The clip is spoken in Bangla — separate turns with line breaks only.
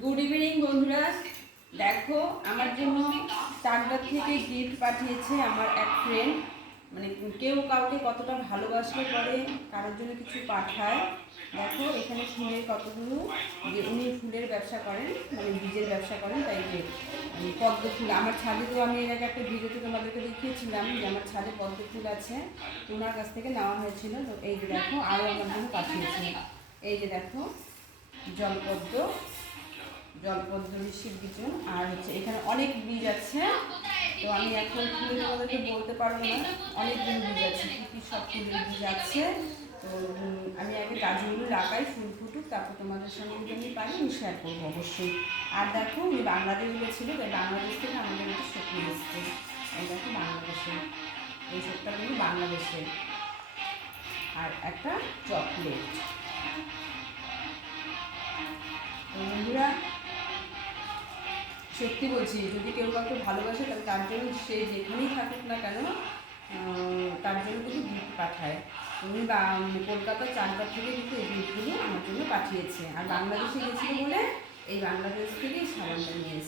গুড ইভিনিং বন্ধুরা। দেখো, আমার জন্য চাকদার থেকে গিফট পাঠিয়েছে আমার এক ফ্রেন্ড মানে কেউ কাউকে কতটা ভালোবাসলে পরে কারোর জন্য কিছু পাঠায়। দেখো, এখানে ফুলের কতগুলো, যে উনি ফুলের ব্যবসা করেন মানে বীজের ব্যবসা করেন, তাই যে পদ্ম ফুল। আমার ছাদে তো আমি এর আগে একটা ভিডিওতে তোমাদেরকে দেখিয়েছিলাম যে আমার ছাদে পদ্ম ফুল আছে। ওনার কাছ থেকে নেওয়া হয়েছিল। তো এই যে দেখো, আরও আমার জন্য পাঠিয়েছে। এই যে দেখো, জলপদ্ম। জলপদ্ম বিচুন আর হচ্ছে এখানে অনেক বীজ আছে। তো আমি এখন খুলে তোমাদেরকে বলতে পারব না। অনেকগুলো বীজ আছে কী সব ফুলের বীজ আছে। তো আমি আগে গাছগুলো লাগাই, ফুল ফুটুক, তারপর তোমাদের সঙ্গে যদি পারি, আমি শেয়ার করব অবশ্যই। আর দেখো, উনি বাংলাদেশ গেছিল তাই বাংলাদেশ থেকে আমাদের একটা সত্যি এসছে। এই দেখো, বাংলাদেশে। এই কিন্তু বাংলাদেশে। আর একটা চকলেট। সত্যি বলছি, যদি কেউ কাউকে ভালোবাসে, তাহলে তার জন্য সে যেখানেই থাকুক না কেন তার জন্য কিন্তু গিফট পাঠায়। উনি বা- কলকাতার চারবার থেকে কিন্তু এই গিফটগুলো আমার জন্য পাঠিয়েছে। আর বাংলাদেশে গেছিল বলে এই বাংলাদেশ থেকেই সাবানটা নিয়ে